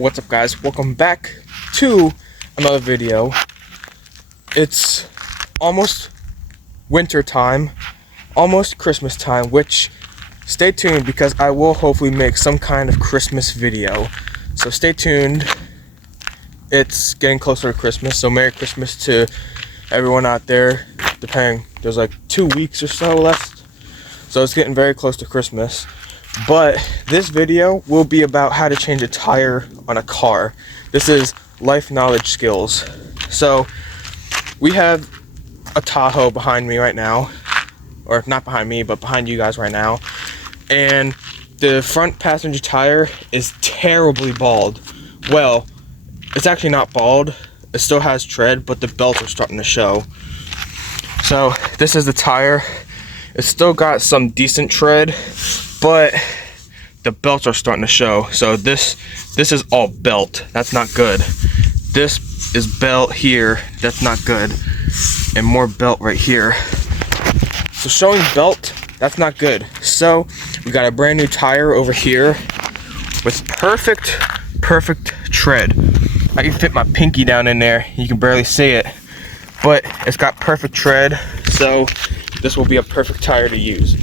What's up, guys? Welcome back to another video. It's almost winter time, almost Christmas time, which stay tuned because I will hopefully make some kind of Christmas video. So stay tuned. It's getting closer to Christmas, so Merry Christmas to everyone out there. Depending, there's like 2 weeks or so left, so it's getting very close to Christmas. But this video will be about how to change a tire on a car. This is life knowledge skills. So we have a Tahoe behind me right now, or not behind me, but behind you guys right now, and the front passenger tire is terribly bald. Well, it's actually not bald, it still has tread, but the belts are starting to show. So this is the tire. It's still got some decent tread, but the belts are starting to show. So this is all belt. That's not good. This is belt here. That's not good. And more belt right here. So showing belt, that's not good. So we got a brand new tire over here with perfect tread. I can fit my pinky down in there. You can barely see it, but it's got perfect tread. So this will be a perfect tire to use.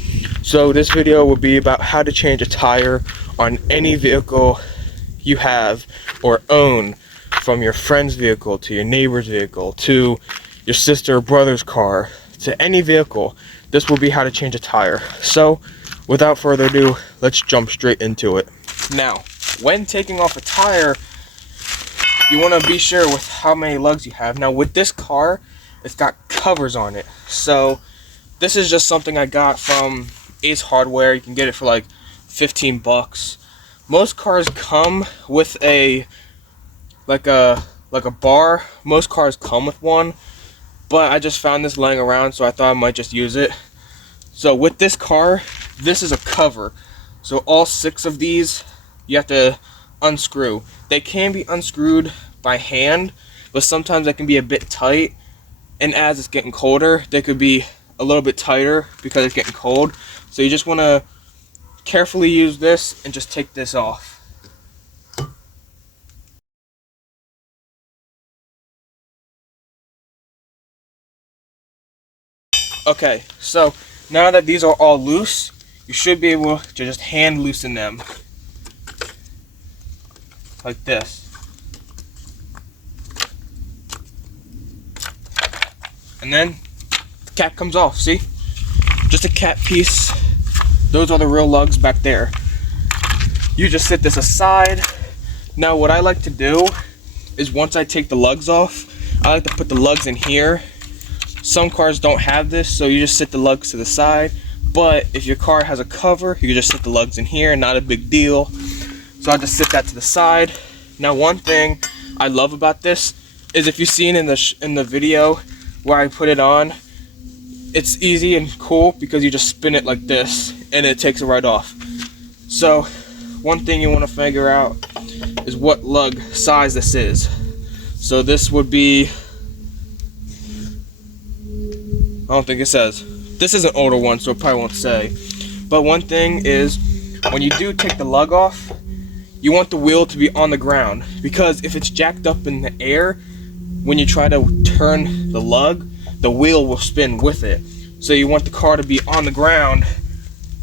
So this video will be about how to change a tire on any vehicle you have or own, from your friend's vehicle to your neighbor's vehicle to your sister or brother's car to any vehicle. This will be how to change a tire. So without further ado, let's jump straight into it. Now, when taking off a tire, you want to be sure with how many lugs you have. Now with this car, it's got covers on it. So this is just something I got from Ace Hardware. You can get it for like 15 bucks. Most cars come with a bar. Most cars come with one, but I just found this laying around, so I thought I might just use it. So with this car, this is a cover. So all 6 of these you have to unscrew. They can be unscrewed by hand, but sometimes they can be a bit tight, and as it's getting colder, they could be a little bit tighter because it's getting cold. So you just want to carefully use this and just take this off. Okay, so now that these are all loose, you should be able to just hand loosen them like this. And then the cap comes off, see? Just a cap piece. Those are the real lugs back there. You just set this aside. Now what I like to do is, once I take the lugs off, I like to put the lugs in here. Some cars don't have this, so you just set the lugs to the side. But if your car has a cover, you can just set the lugs in here, not a big deal. So I just set that to the side. Now one thing I love about this is, if you've seen in the video where I put it on, it's easy and cool because you just spin it like this and it takes it right off. So one thing you want to figure out is what lug size this is. So this would be, I don't think it says. This is an older one, so it probably won't say. But one thing is, when you do take the lug off, you want the wheel to be on the ground, because if it's jacked up in the air, when you try to turn the lug, the wheel will spin with it. So you want the car to be on the ground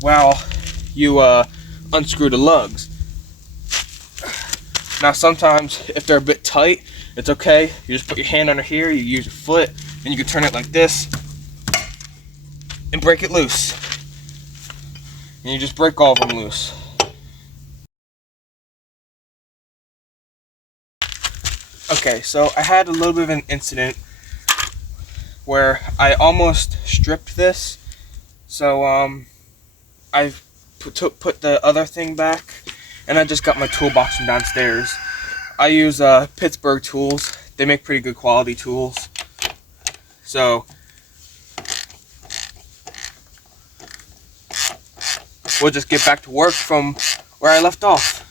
while you unscrew the lugs. Now sometimes if they're a bit tight, it's okay. You just put your hand under here, you use your foot, and you can turn it like this and break it loose. And you just break all of them loose. Okay, so I had a little bit of an incident where I almost stripped this. So I put the other thing back, and I just got my toolbox from downstairs. I use Pittsburgh tools. They make pretty good quality tools. So we'll just get back to work from where I left off.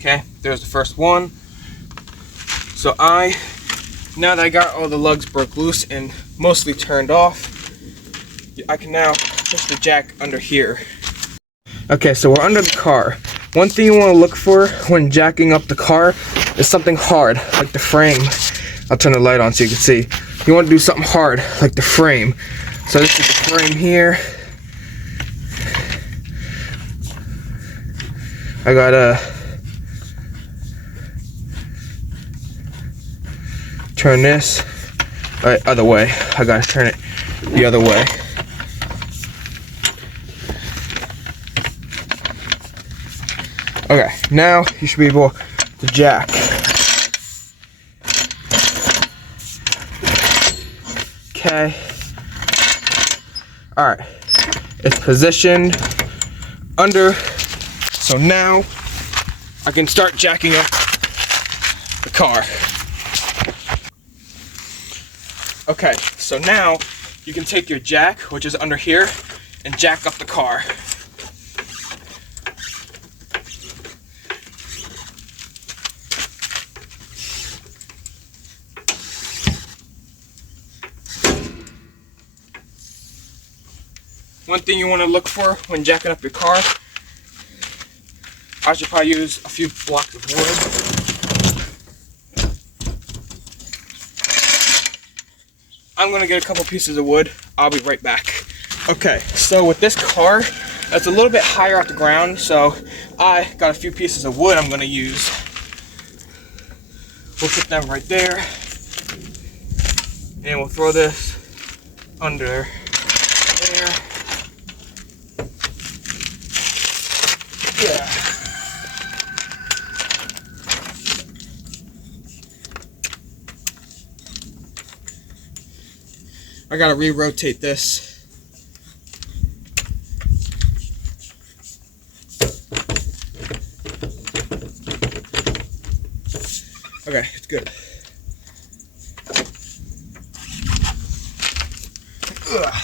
Okay, there's the first one. So now that I got all the lugs broke loose and mostly turned off, I can now push the jack under here. Okay, so we're under the car. One thing you want to look for when jacking up the car is something hard, like the frame. I'll turn the light on so you can see. You want to do something hard, like the frame. So this is the frame here. I gotta turn this other way. I gotta turn it the other way. Okay, now you should be able to jack. Okay. Alright. It's positioned under. So now I can start jacking up the car. Okay, so now you can take your jack, which is under here, and jack up the car. One thing you want to look for when jacking up your car, I should probably use a few blocks of wood. I'm gonna get a couple pieces of wood. I'll be right back. Okay, so with this car, it's a little bit higher off the ground, so I got a few pieces of wood I'm gonna use. We'll put them right there, and we'll throw this under there. Yeah. I gotta re-rotate this. Okay, it's good. Ugh.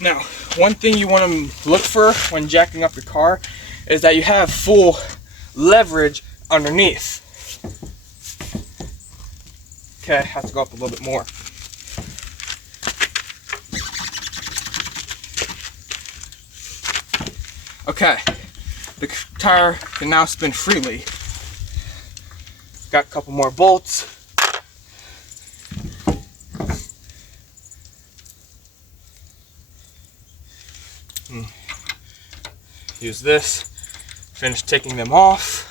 Now, one thing you want to look for when jacking up your car is that you have full leverage underneath. Okay, I have to go up a little bit more. Okay, the tire can now spin freely. Got a couple more bolts. Use this. Finish taking them off.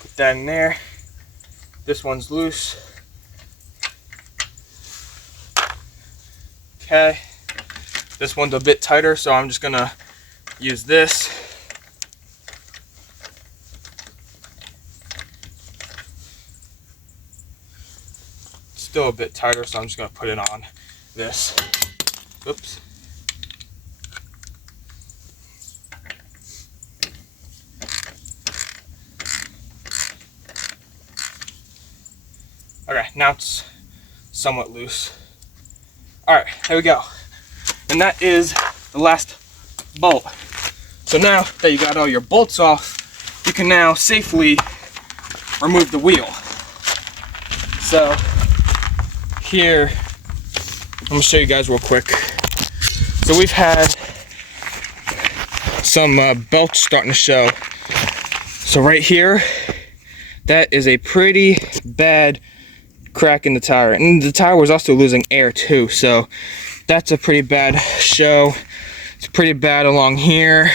Put that in there. This one's loose. Okay. This one's a bit tighter, so I'm just gonna use this. Still a bit tighter, so I'm just gonna put it on this. Oops. Okay, now it's somewhat loose. Alright, there we go. And that is the last bolt. So now that you got all your bolts off, you can now safely remove the wheel. So here, I'm gonna show you guys real quick. So we've had some belts starting to show. So right here, that is a pretty bad crack in the tire, and the tire was also losing air too, so that's a pretty bad show. It's pretty bad along here,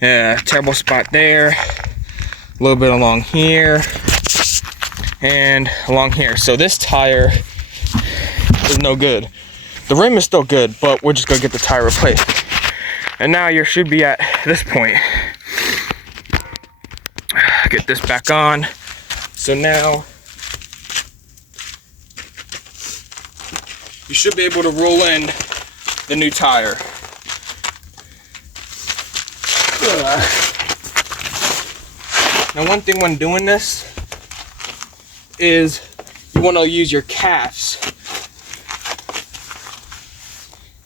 terrible spot there, a little bit along here, and along here. So this tire is no good. The rim is still good, but we're just gonna get the tire replaced. And now you should be at this point. Get this back on. So now you should be able to roll in the new tire. Now one thing when doing this is you want to use your calves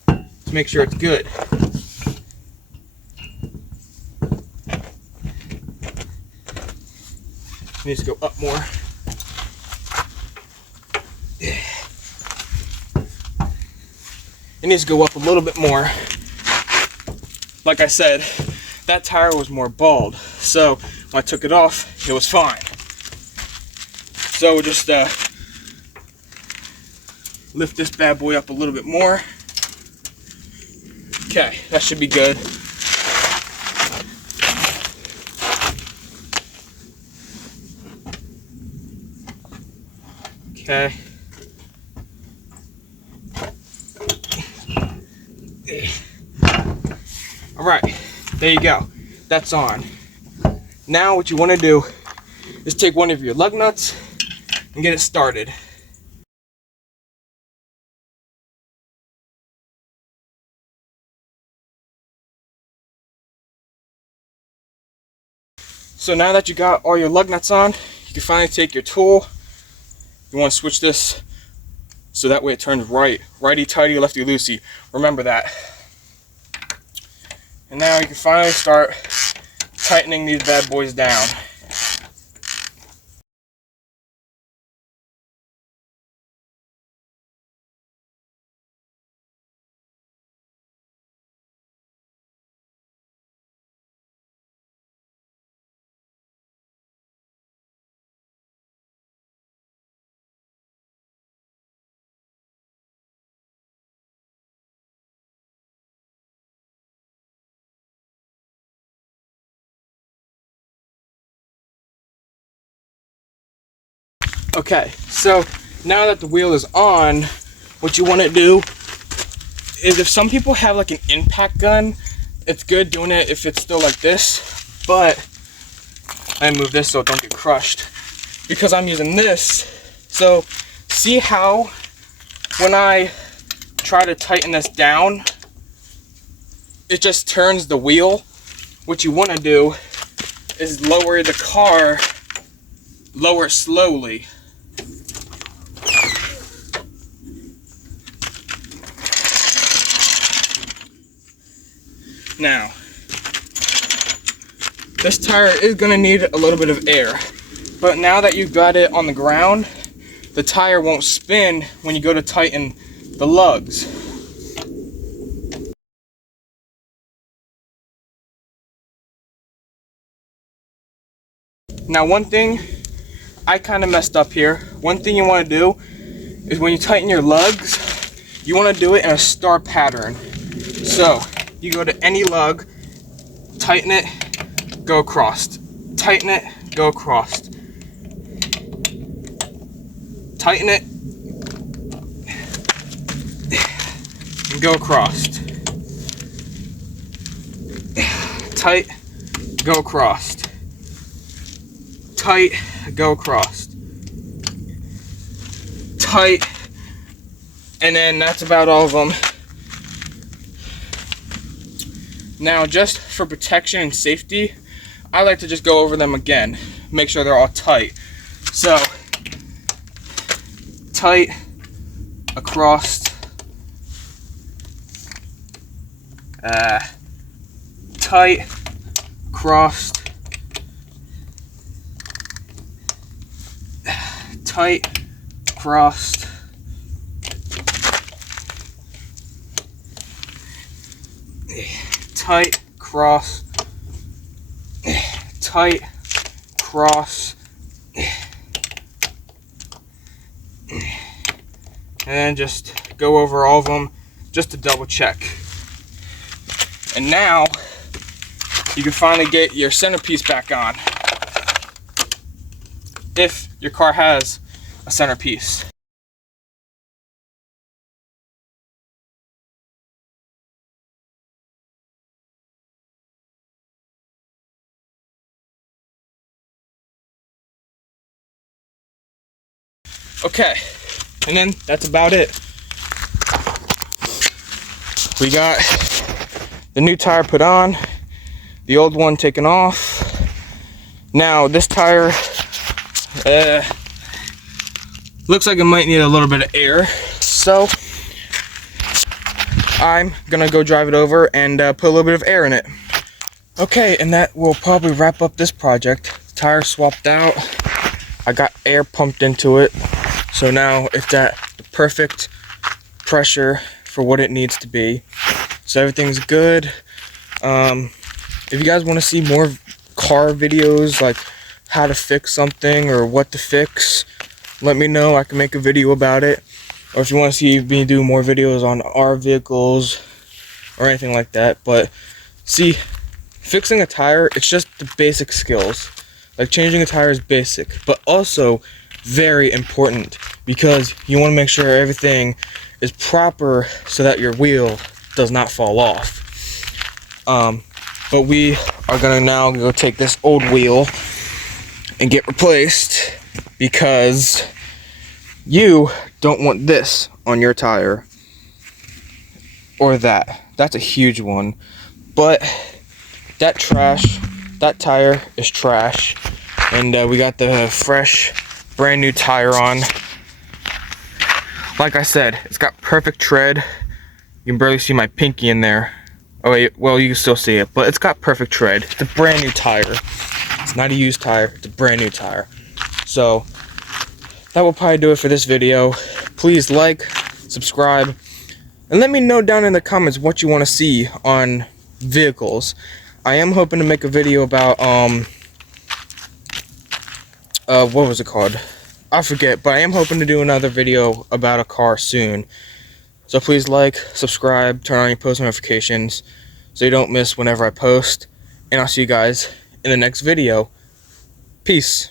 to make sure it's good. It needs to go up more. It needs to go up a little bit more. Like I said, that tire was more bald, so when I took it off, it was fine. So we'll just lift this bad boy up a little bit more. Okay, that should be good. Okay. All right, there you go. That's on. Now what you want to do is take one of your lug nuts and get it started. So now that you got all your lug nuts on, you can finally take your tool. You want to switch this so that way it turns right. Righty-tighty, lefty-loosey. Remember that. And now you can finally start tightening these bad boys down. Okay, so now that the wheel is on, what you want to do is, if some people have like an impact gun, it's good doing it if it's still like this, but I move this so it don't get crushed because I'm using this. So see how when I try to tighten this down, it just turns the wheel? What you want to do is lower the car, lower slowly. Now, this tire is going to need a little bit of air, but now that you've got it on the ground, the tire won't spin when you go to tighten the lugs. Now one thing, I kind of messed up here. One thing you want to do is when you tighten your lugs, you want to do it in a star pattern. So, you go to any lug, tighten it, go across. Tighten it, go across. Tighten it, and go across. Tight, go across. Tight, go across. Tight, and then that's about all of them. Now, just for protection and safety, I like to just go over them again, make sure they're all tight. So, tight, across, tight, crossed, tight, crossed, tight, cross, tight, cross, and then just go over all of them just to double check. And now you can finally get your centerpiece back on, if your car has a centerpiece. Okay, and then that's about it. We got the new tire put on, the old one taken off. Now this tire looks like it might need a little bit of air, so I'm gonna go drive it over and put a little bit of air in it. Okay, and that will probably wrap up this project. Tire swapped out, I got air pumped into it, so now it's at the perfect pressure for what it needs to be. So everything's good. If you guys want to see more car videos, like how to fix something or what to fix, let me know. I can make a video about it. Or if you want to see me do more videos on our vehicles or anything like that. But see, fixing a tire, it's just the basic skills. Like changing a tire is basic, but also very important, because you want to make sure everything is proper so that your wheel does not fall off. But we are gonna now go take this old wheel and get replaced, because you don't want this on your tire, or that. That's a huge one. But that tire is trash, and we got the fresh brand new tire on. Like I said, it's got perfect tread. You can barely see my pinky in there. Oh wait, well, you can still see it, but it's got perfect tread. It's a brand new tire. It's not a used tire, it's a brand new tire. So that will probably do it for this video. Please like, subscribe, and let me know down in the comments what you want to see on vehicles. I am hoping to make a video about what was it called? I forget, but I am hoping to do another video about a car soon. So please like, subscribe, turn on your post notifications so you don't miss whenever I post. And I'll see you guys in the next video. Peace.